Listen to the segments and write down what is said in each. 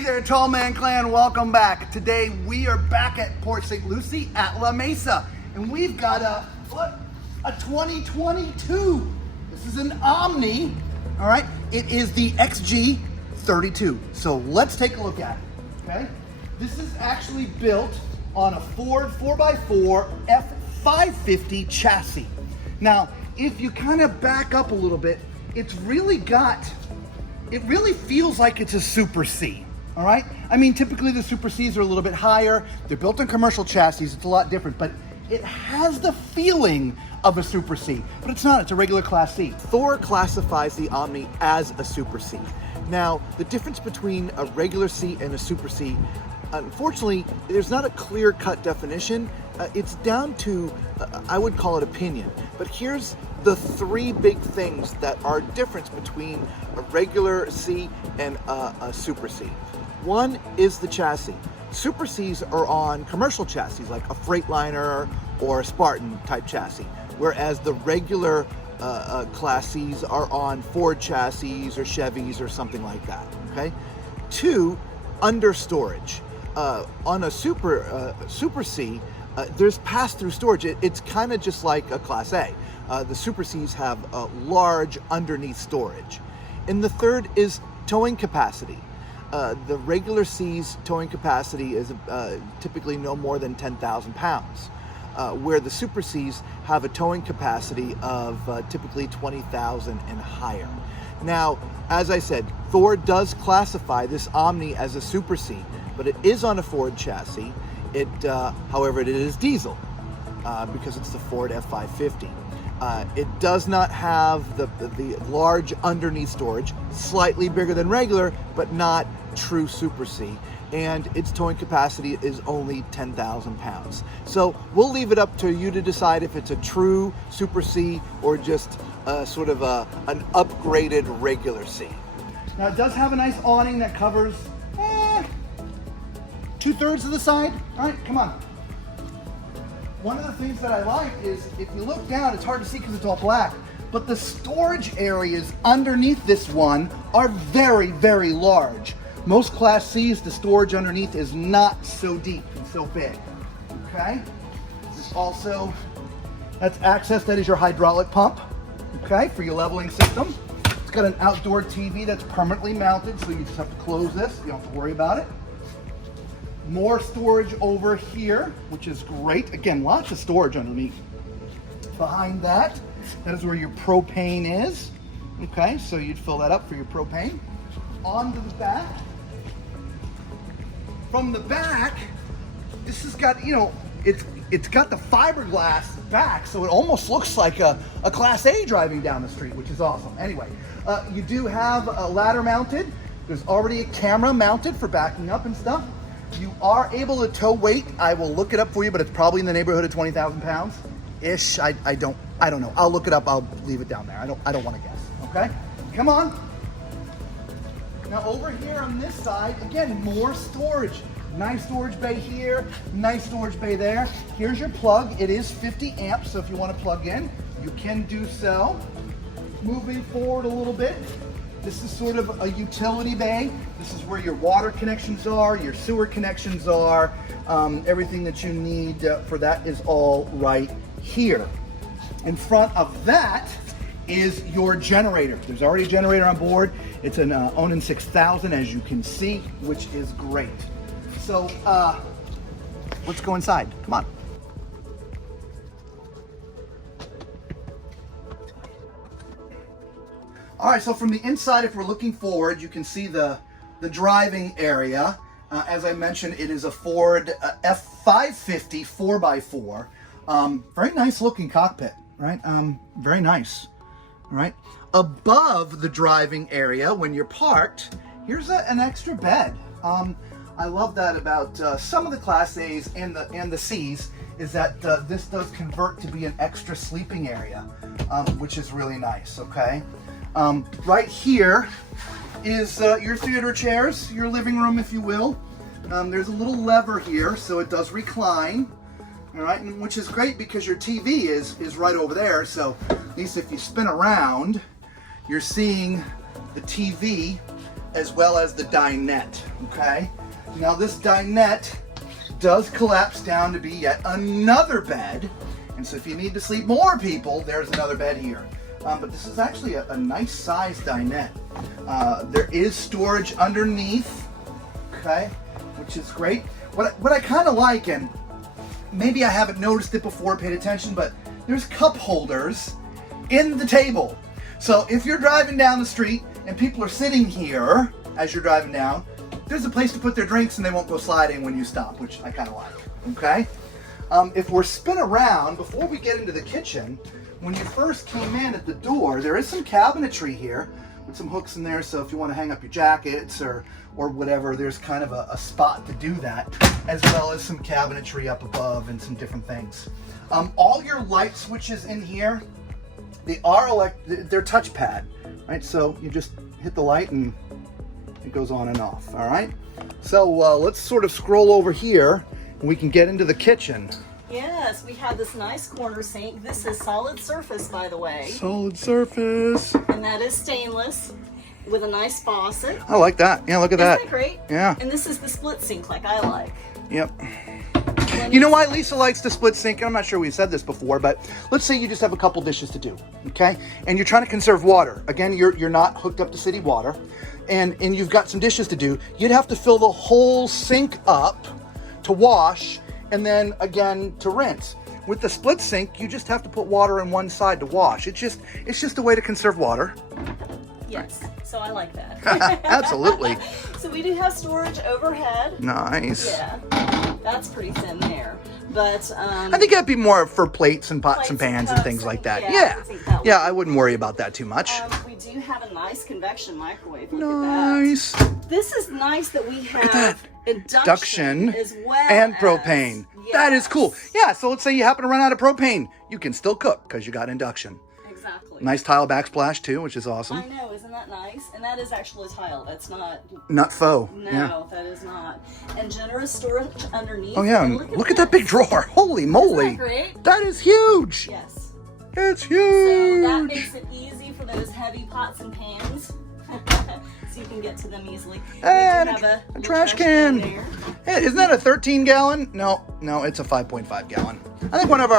Hey there, Tall Man Clan, welcome back. Today we are back at Port St Lucie at La Mesa, and we've got a 2022. This is an Omni, all right? It is the XG32. So let's take a look at it, okay? This is actually built on a Ford 4x4 F550 chassis. Now, if you kind of back up a little bit, it really feels like it's a Super C. All right? I mean, typically the Super Cs are a little bit higher. They're built on commercial chassis. It's a lot different, but it has the feeling of a Super C, but it's not. It's a regular Class C. Thor classifies the Omni as a Super C. Now, the difference between a regular C and a Super C, unfortunately, there's not a clear-cut definition. It's down to, I would call it opinion. But here's the three big things that are difference between a regular C and a Super C. One is the chassis. Super Cs are on commercial chassis like a Freightliner or a Spartan type chassis, whereas the regular Class Cs are on Ford chassis or Chevys or something like that, okay? Two, under storage. On a Super C, there's pass-through storage. It's kind of just like a Class A. The Super Cs have large underneath storage. And the third is towing capacity. The regular C's towing capacity is typically no more than 10,000 pounds, where the Super Cs have a towing capacity of typically 20,000 and higher. Now, as I said, Thor does classify this Omni as a Super C, but it is on a Ford chassis. However, it is diesel because it's the Ford F550. It does not have the large underneath storage, slightly bigger than regular, but not true Super C. And its towing capacity is only 10,000 pounds. So we'll leave it up to you to decide if it's a true Super C or just sort of an upgraded regular C. Now it does have a nice awning that covers 2/3 of the side. All right, come on. One of the things that I like is if you look down, it's hard to see because it's all black, but the storage areas underneath this one are very, very large. Most Class Cs, the storage underneath is not so deep and so big, okay? This also, that's access, that is your hydraulic pump, okay, for your leveling system. It's got an outdoor TV that's permanently mounted, so you just have to close this, you don't have to worry about it. More storage over here, which is great. Again, lots of storage underneath. Behind that, that is where your propane is. Okay, so you'd fill that up for your propane. On to the back. From the back, this has got, you know, it's got the fiberglass back, so it almost looks like a Class A driving down the street, which is awesome. Anyway, you do have a ladder mounted. There's already a camera mounted for backing up and stuff. You are able to tow weight. I will look it up for you, but it's probably in the neighborhood of 20,000 pounds ish. I don't know. I'll look it up. I'll leave it down there. I don't want to guess. Okay, come on. Now over here on this side, again, more storage. Nice storage bay here, nice storage bay there. Here's your plug. It is 50 amps, so if you want to plug in, you can do so. Moving forward a little bit, this is sort of a utility bay. This is where your water connections are, your sewer connections are. Everything that you need for that is all right here. In front of that is your generator. There's already a generator on board. It's an Onan 6000, as you can see, which is great. So let's go inside. Come on. All right, so from the inside, if we're looking forward, you can see the driving area. As I mentioned, it is a Ford F550 4x4. Very nice looking cockpit, right? Very nice, all right? Above the driving area, when you're parked, here's an extra bed. I love that about some of the Class A's and the C's, is that this does convert to be an extra sleeping area, which is really nice, okay? Right here is your theater chairs, your living room, if you will. There's a little lever here, so it does recline, all right, which is great because your TV is right over there, so at least if you spin around, you're seeing the TV as well as the dinette, okay? Now this dinette does collapse down to be yet another bed. And so if you need to sleep more people, there's another bed here. But this is actually a nice sized dinette. There is storage underneath, okay, which is great. What I kind of like, and maybe I haven't noticed it before, paid attention, but there's cup holders in the table. So if you're driving down the street and people are sitting here as you're driving down, there's a place to put their drinks and they won't go sliding when you stop, which I kind of like, okay? If we're spin around, before we get into the kitchen, when you first came in at the door, there is some cabinetry here with some hooks in there, so if you want to hang up your jackets or whatever, there's kind of a spot to do that, as well as some cabinetry up above and some different things. All your light switches in here, they're touchpad, right? So you just hit the light and it goes on and off, all right? So let's sort of scroll over here and we can get into the kitchen. Yes, we have this nice corner sink. This is solid surface, by the way. Solid surface. And that is stainless with a nice faucet. I like that. Yeah, look at that. Isn't that great? Yeah. And this is the split sink like I like. Yep. You know why Lisa likes the split sink? I'm not sure we've said this before, but let's say you just have a couple dishes to do, okay? And you're trying to conserve water. Again, you're not hooked up to city water, and you've got some dishes to do. You'd have to fill the whole sink up to wash, and then again to rinse. With the split sink, you just have to put water on one side to wash. It's just a way to conserve water. Yes, so I like that. Absolutely. So we do have storage overhead. Nice. Yeah, that's pretty thin there. But I think that'd be more for plates and pots and pans and cups things like that. yeah, I think that Yeah, I wouldn't worry about that too much. we do have a nice convection microwave. Look Nice. at that. This is nice that we have that. induction as well and as- propane. That is cool. Yeah, so let's say you happen to run out of propane. You can still cook because you got induction. Exactly. Nice tile backsplash too, which is awesome. I know, isn't that nice? And that is actually tile. That's not faux. no, Yeah. that is not. And generous storage underneath. Oh yeah, And look at that big drawer. Holy moly. Isn't that great? That is huge. Yes. It's So huge. that makes it easy for those heavy pots and pans. So you can get to them easily. We do And have a little trash can. there. Hey, isn't that a 13 gallon? No, it's a 5.5 gallon. I think one of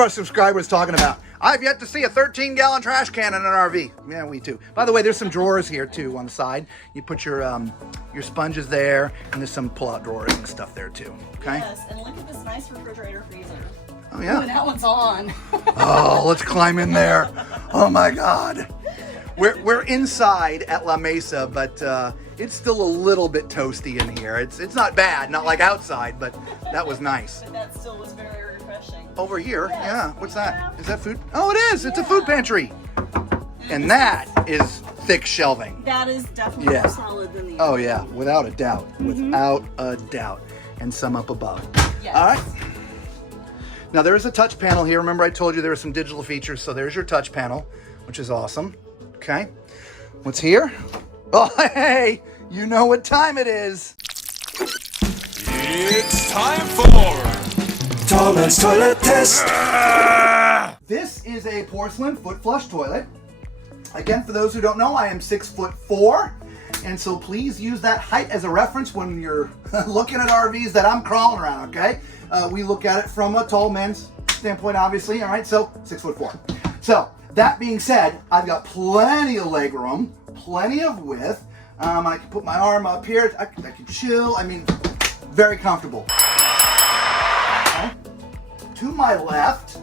our subscribers talking about, I've yet to see a 13 gallon trash can in an RV. Yeah, we too. By the way, there's some drawers here too on the side. You put your sponges there, and there's some pull-out drawers and stuff there too. Okay. Yes, and look at this nice refrigerator freezer. Oh yeah. Ooh, that one's on. Oh, let's climb in there. Oh my God. We're inside at La Mesa, but it's still a little bit toasty in here. It's not bad, not like outside, but that was nice. But that still was very refreshing. Over here, Yes, yeah. What's that? yeah. Is that food? Oh, it is. It's a food pantry. And that is thick shelving. That is definitely Yeah. more solid than the Oh other. yeah, without a doubt. Without a doubt. And some up above. Yes. All right. Now there is a touch panel here. Remember I told you there are some digital features, so there's your touch panel, which is awesome. Okay. What's here? Oh, hey, you know what time it is. It's time for Tallman's Toilet Test. This is a porcelain foot flush toilet. Again, for those who don't know, I am 6'4", and so please use that height as a reference when you're looking at RVs that I'm crawling around, okay? We look at it from a tall man's standpoint, obviously, all right? So, 6'4". So, that being said, I've got plenty of leg room, plenty of width. I can put my arm up here. I can chill. I mean, very comfortable. Okay. To my left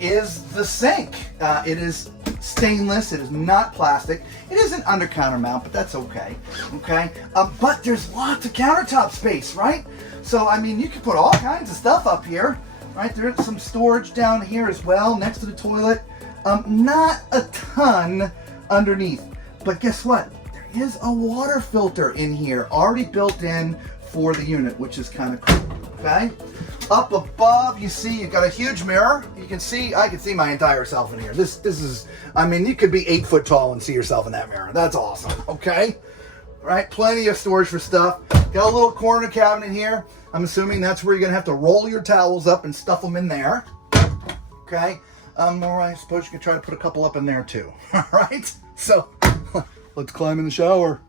is the sink. It is stainless. It is not plastic. It is an under counter mount, but that's okay. Okay. But there's lots of countertop space, right? So I mean, you can put all kinds of stuff up here, right? There's some storage down here as well, next to the toilet. Not a ton underneath, but guess what? There is a water filter in here, already built in for the unit, which is kind of cool. Okay. Up above, you see you've got a huge mirror. You can see, I can see my entire self in here. This is, I mean, you could be 8 foot tall and see yourself in that mirror. That's awesome. Okay. Right. Plenty of storage for stuff. Got a little corner cabinet here. I'm assuming that's where you're gonna have to roll your towels up and stuff them in there. Okay. Or I suppose you can try to put a couple up in there too. All right. So let's climb in the shower.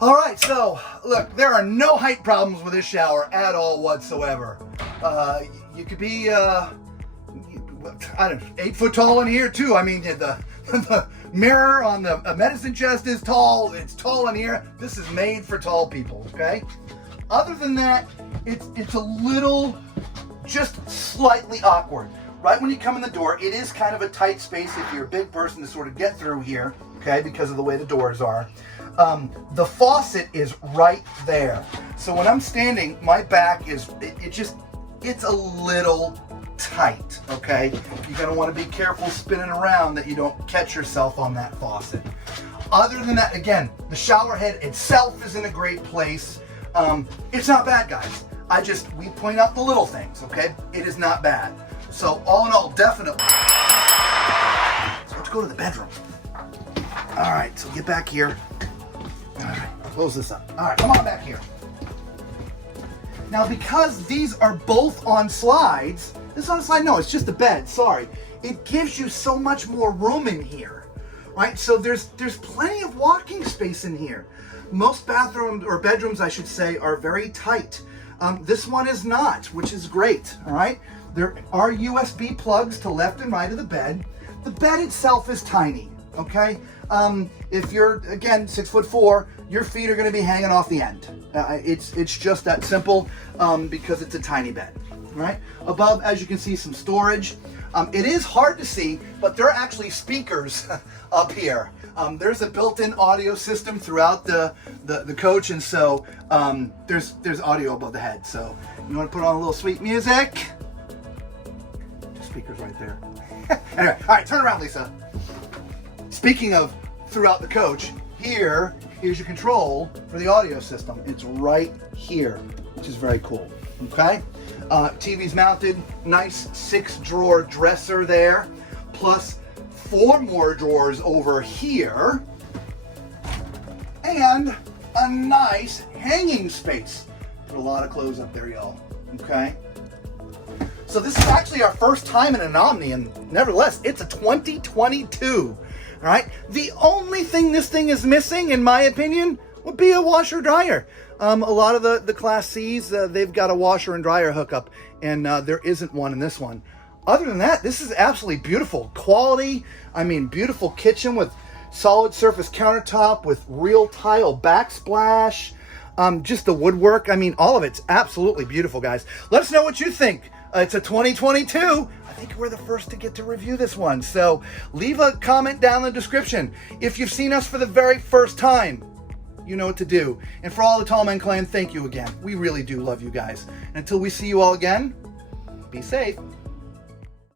All right, so look, there are no height problems with this shower at all whatsoever. You could be, I don't know, 8 foot tall in here too. I mean, the mirror on the medicine chest is tall. It's tall in here. This is made for tall people, okay? Other than that, it's a little, just slightly awkward. Right when you come in the door, it is kind of a tight space if you're a big person to sort of get through here, okay, because of the way the doors are. The faucet is right there. So when I'm standing, my back is, it's a little tight, okay? You're gonna wanna be careful spinning around that you don't catch yourself on that faucet. Other than that, again, the shower head itself is in a great place. It's not bad, guys. We point out the little things, okay? It is not bad. So all in all, definitely. So let's go to the bedroom. All right, so get back here. All right, close this up. All right, come on back here. Now, because these are both on slides, this is on a slide, no, it's just a bed, sorry. It gives you so much more room in here, right? So there's plenty of walking space in here. Most bathrooms, or bedrooms I should say, are very tight. This one is not, which is great, all right? There are USB plugs to left and right of the bed. The bed itself is tiny, okay? If you're, again, 6'4", your feet are gonna be hanging off the end. It's just that simple because it's a tiny bed, right? Above, as you can see, some storage. It is hard to see, but there are actually speakers up here. There's a built-in audio system throughout the coach, and so there's audio above the head. So you want to put on a little sweet music. Speakers right there. Anyway, all right, turn around, Lisa. Speaking of throughout the coach, here's your control for the audio system. It's right here, which is very cool. Okay, TV's mounted, nice 6-drawer dresser there, plus 4 more drawers over here, and a nice hanging space. Put a lot of clothes up there, y'all. Okay. So this is actually our first time in an Omni, and nevertheless, it's a 2022, all right? The only thing this thing is missing, in my opinion, would be a washer dryer. A lot of the Class Cs, they've got a washer and dryer hookup, and there isn't one in this one. Other than that, this is absolutely beautiful. Quality, I mean, beautiful kitchen with solid surface countertop with real tile backsplash. Just the woodwork, I mean, all of it's absolutely beautiful, guys. Let us know what you think. It's a 2022. I think we're the first to get to review this one. So leave a comment down in the description. If you've seen us for the very first time, you know what to do. And for all the Tall Men clan, thank you again. We really do love you guys. And until we see you all again, be safe.